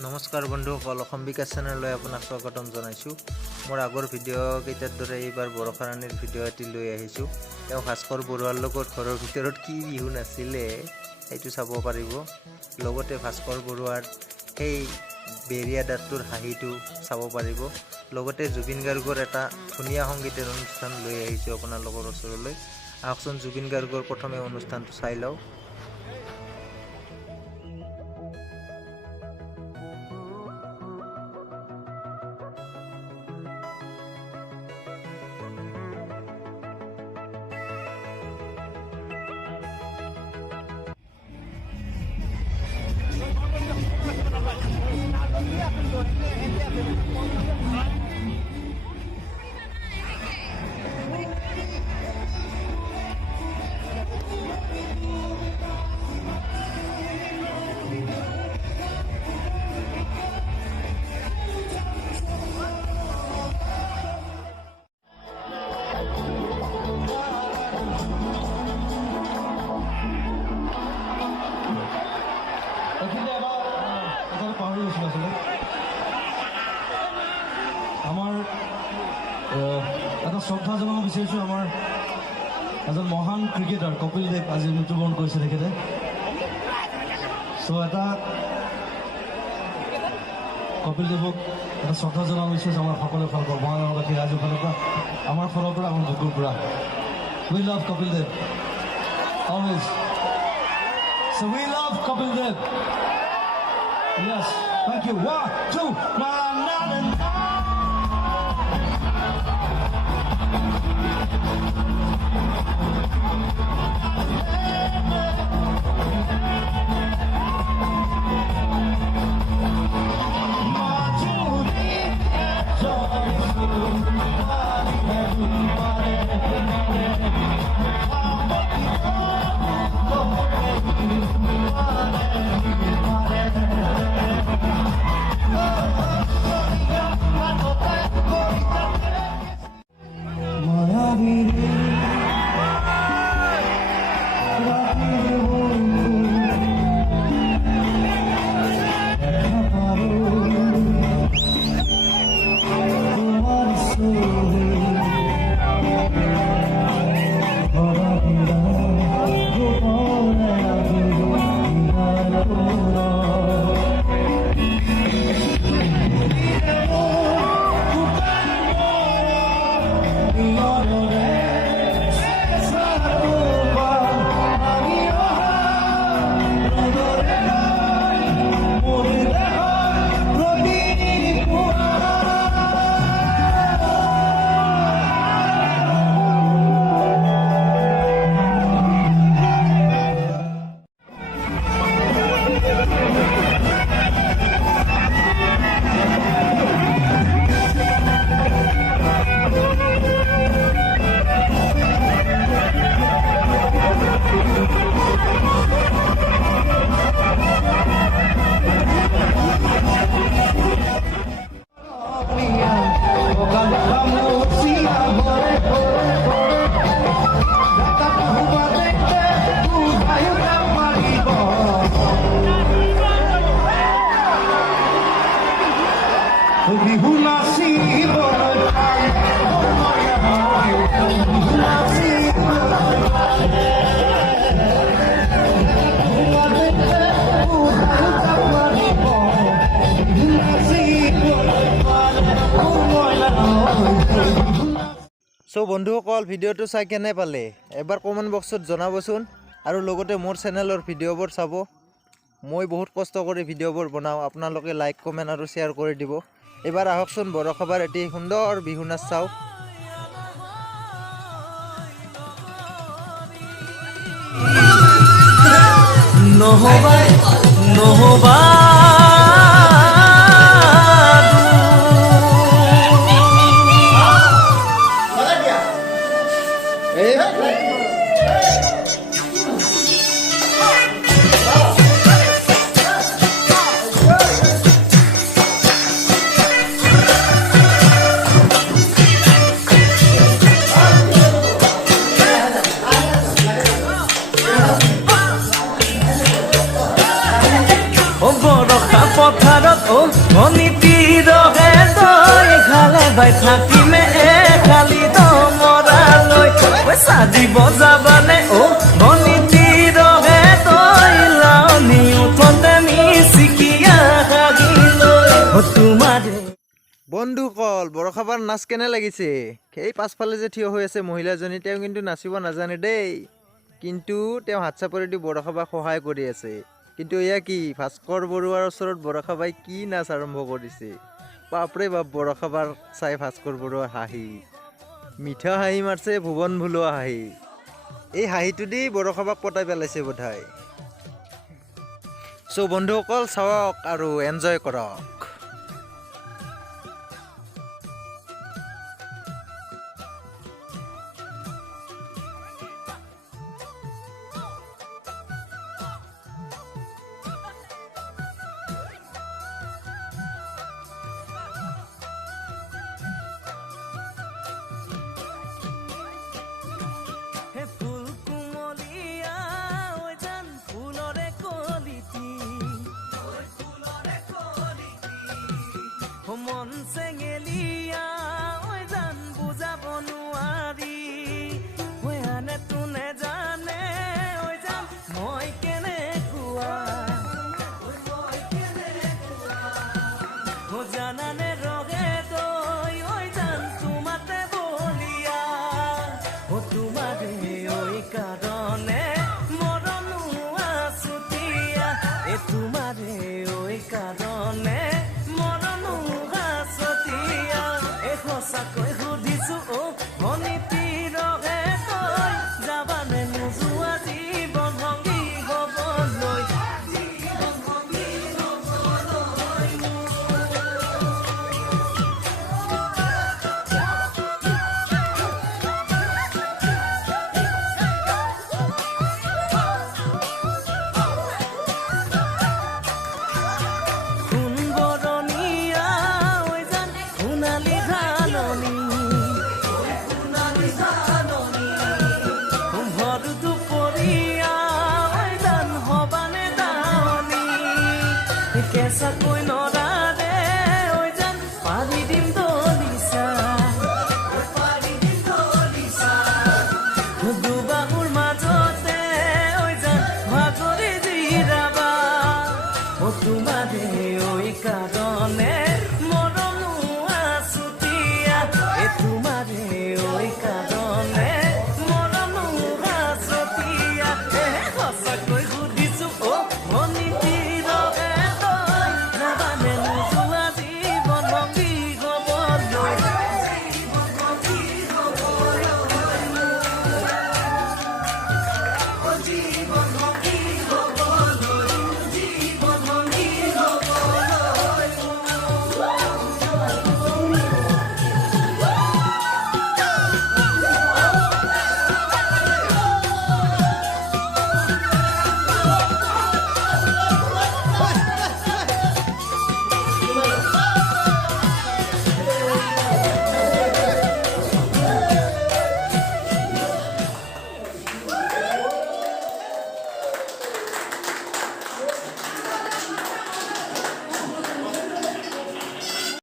নমস্কাৰ বন্ধুসকল, অসম বিকাশ চেনেললৈ আপোনাক স্বাগতম জনাইছোঁ। মোৰ আগৰ ভিডিঅ' কেইটাৰ দৰে এইবাৰ বৰষা ৰাণীৰ ভিডিঅ' এটি লৈ আহিছোঁ। তেওঁ ভাস্কৰ বৰুৱাৰ লগত ঘৰৰ ভিতৰত কি বিহু নাছিলে সেইটো চাব পাৰিব। লগতে ভাস্কৰ বৰুৱাৰ সেই বেৰিয়া দাঁতটোৰ হাঁহিটো চাব পাৰিব। লগতে জুবিন গাৰ্গৰ এটা ধুনীয়া সংগীতৰ অনুষ্ঠান লৈ আহিছোঁ আপোনালোকৰ ওচৰলৈ। আহকচোন জুবিন গাৰ্গৰ প্ৰথমে অনুষ্ঠানটো চাই লওঁ। আমাৰ এটা শ্ৰদ্ধা জনাব বিচাৰিছোঁ। আমাৰ এজন মহান ক্ৰিকেটাৰ কপিল দেৱ আজি মৃত্যুবৰণ কৰিছে তেখেতে। চ' এটা কপিল দেৱক এটা শ্ৰদ্ধা জনাব বিচাৰিছোঁ আমাৰ সকলোৰে ফালৰ পৰা, মহানগৰবাসী ৰাইজৰ ফালৰ পৰা, আমাৰ ফালৰ পৰা, আমাৰ বুকুৰ পৰা। We love Kapil Dev always. So' we love Kapil Dev. Yes, thank you. 1, 2, চ' বন্ধুসকল, ভিডিঅ'টো চাই কেনে পালে এবাৰ কমেণ্ট বক্সত জনাবচোন। আৰু লগতে মোৰ চেনেলৰ ভিডিঅ'বোৰ চাব। মই বহুত কষ্ট কৰি ভিডিঅ'বোৰ বনাওঁ, আপোনালোকে লাইক, কমেণ্ট আৰু শ্বেয়াৰ কৰি দিব। এইবাৰ আহকচোন বৰষাবাৰ এটি সুন্দৰ বিহু নাচ চাওঁ। নহবা ও মনিতি রহে তই খালে বাই থাকিমে খালি দমরালৈ পইচা দিব যাবানে ও মনিতি রহে তই লাউনি উঠতে মিচিকিয়া হাগিলৈ ও তোমাৰে বন্ধুসকল বৰষাবাৰ নাচ কেনে লাগিছে এই পাছফালে যে থিয় হৈ আছে মহিলাজনী তেওঁ কিন্তু নাচিব নাজানে দেই কিন্তু তেওঁ হাত চাপৰি দি বৰষাবাক সহায় কৰি আছে কিন্তু এয়া কি ভাস্কৰ বৰুৱাৰ ওচৰত বৰষাবাই কি নাচ আৰম্ভ কৰিছে বাপৰে বাপ বৰষাবাৰ চাই ভাস্কৰ বৰুৱাৰ হাঁহি মিঠা হাঁহি মাৰছে ভুৱন ভুলোৱা হাঁহি এই হাঁহিটো দি বৰষাবাক পতাই পেলাইছে বোধহয় চ' বন্ধুসকল চাওক আৰু এনজয় কৰক ফুল কুমলীয়া ঐ জান ফুলৰে কলিতি মন চেঙেলীয়া ঐ জান বুজাব নোৱাৰি ঐ আনে তোনে জানে ঐ জান মই কেনেকুৱা জানানে ৰগে তই ঐ জান তোমাতে বলিয়া ও তোমাৰে ঐ কাৰণে মৰনো আছুতীয়া এ তোমাৰে ঐ কাৰণে মৰনো আছুতীয়া এ সঁচাকৈ সুধিছো অ মনিতি ৰগে তই যাবানে নোযোৱা জীৱন ভংগী হ'বলৈ কেঁচাকৈ নৰাৰে ঐ জান পাৰি দিম দলিচা দুবাহুৰ মাজতে ঐ জান ভাগৰি জিৰাবা ও তোমাৰে ঐ কাৰণে